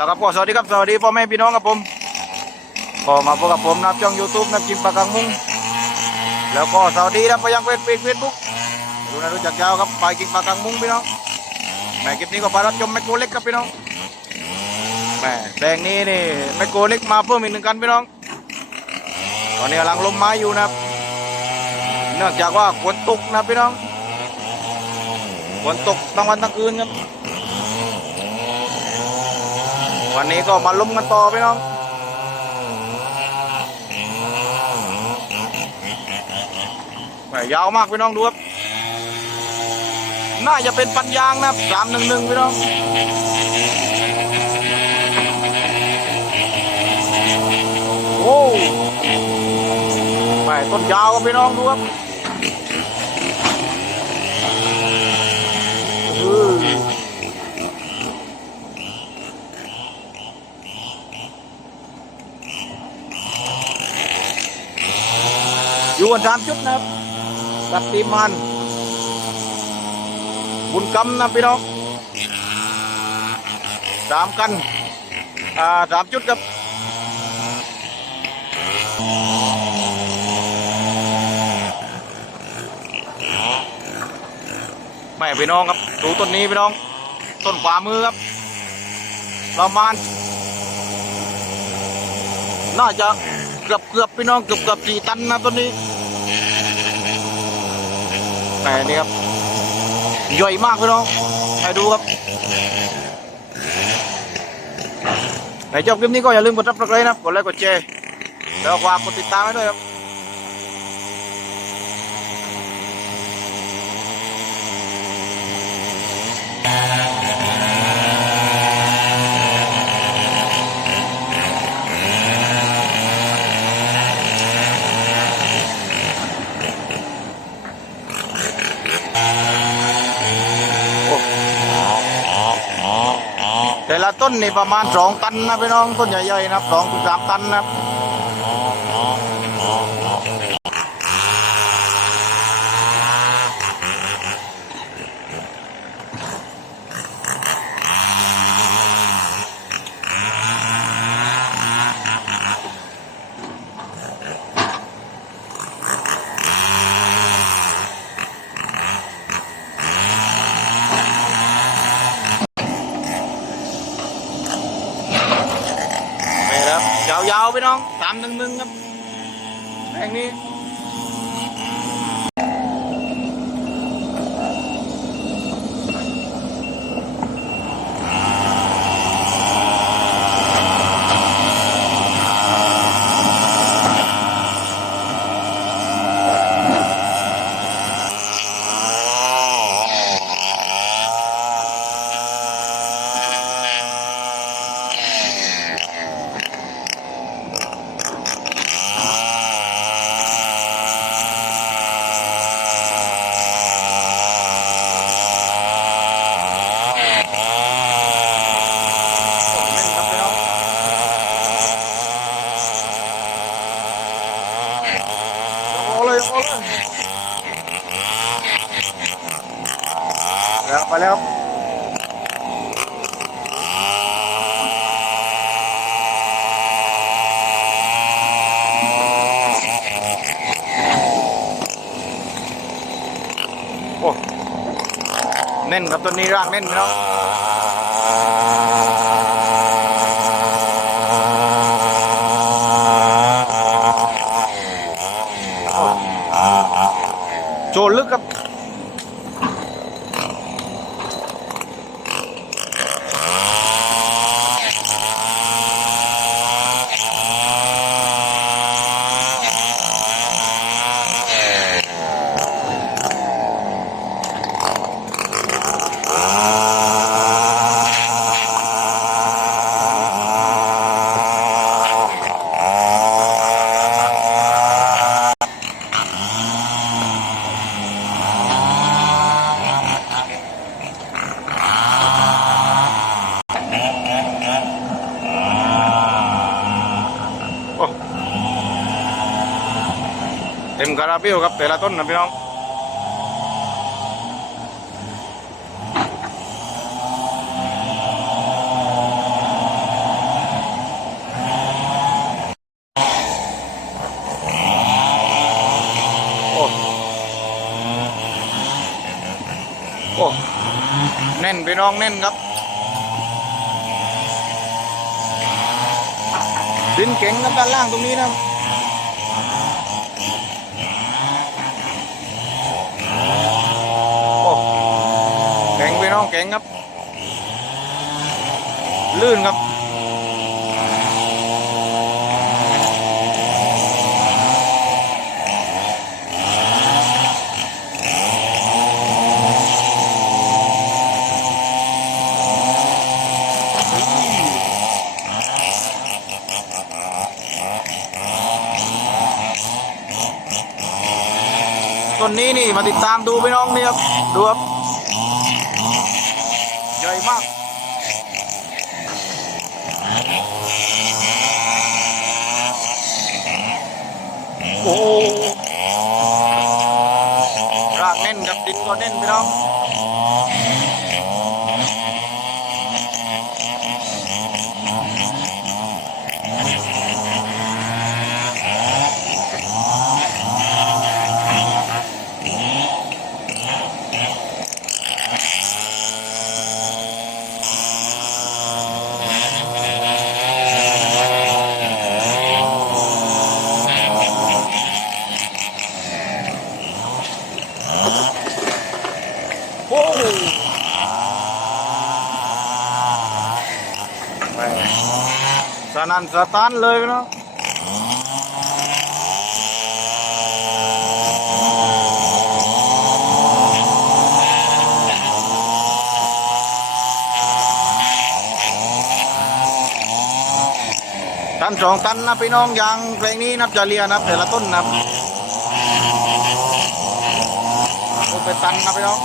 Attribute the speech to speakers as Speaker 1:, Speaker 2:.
Speaker 1: เอาละครับก็สวัสดีครับสวัสดีพ่อแม่พี่น้องครับผมก็มาพบกับผมนับช่องยูทูบนะกิมปากกังมุงแล้วก็สวัสดีนะไปยังเฟซเฟซบุ๊กรู้นะรู้จักยาวครับไปกินปากกังมุงพี่น้องแม่คลิปนี้ก็ไปรับชมแมคโครเล็กครับพี่น้องแม่แดงนี้นี่แมคโครเล็กมาเพิ่มอีกหนึ่งกันพี่น้อง ตอนนี้กำลังลมไม้อยู่นะครับเนื่องจากว่าฝนตกนะพี่น้องฝนตกทั้งวันทั้งคืนครับ วันนี้ก็มาลุ้มกันต่อพี่น้องแหมยาวมากพี่น้องดูครับ น่าจะเป็นปันยางนะครับสามหนึ่งหนึ่งพี่น้องโอ้แหมต้นยาวครับพี่น้องดูครับ อยู่กันสามชุดนะครับกับทีมมันบุญกำนะพี่น้องสามกันอ่าสามชุดครับไม่พี่น้องครับ ดูต้นนี้พี่น้อง ต้นขวามือครับ ประมาณ น่าจะเกือบเกือบพี่น้องเกือบเกือบสี่ตันนะต้นนี้ แหมนี่ครับใหญ่มากพี่น้องให้ดูครับในจบคลิปนี้ก็อย่าลืมกดรับสไครต์นะครับกดไลค์กดแชร์แล้วฝากกดติดตามให้ด้วยครับ ต้นนี่ประมาณสองตันนะพี่น้องต้นใหญ่ๆนะครับสองถึงสามตันนะครับ นี่ครับาไปน้องสามหนึ่งหนึ่งครับแห่งนี้แม่นครับพี่น้องโอ้เลยโอ้เลยแล้วไปแล้วโอ้เน่นครับตัวนี้รากแน่นพี่น้อง เปรี้วครับแต่ละต้นนะพี่น้องโอ้แน่นพี่น้องแน่นครับดินเก่งนะด้านล่างตรงนี้นะ แข็งพี่น้องแข็งครับ ลื่นครับต้นนี้นี่มาติดตามดูพี่น้องนี่ครับ ดูครับ มากโอ้รากแน่นกับดินก็แน่นไปแล้วอ้โหแม่ส นันสะตันเลยน้องตันสองตันนะพี่น้องยางเพลงนี้นับจะเรียนับแต่ละต้นนับโอ้เป็นตันนะพี่น้อง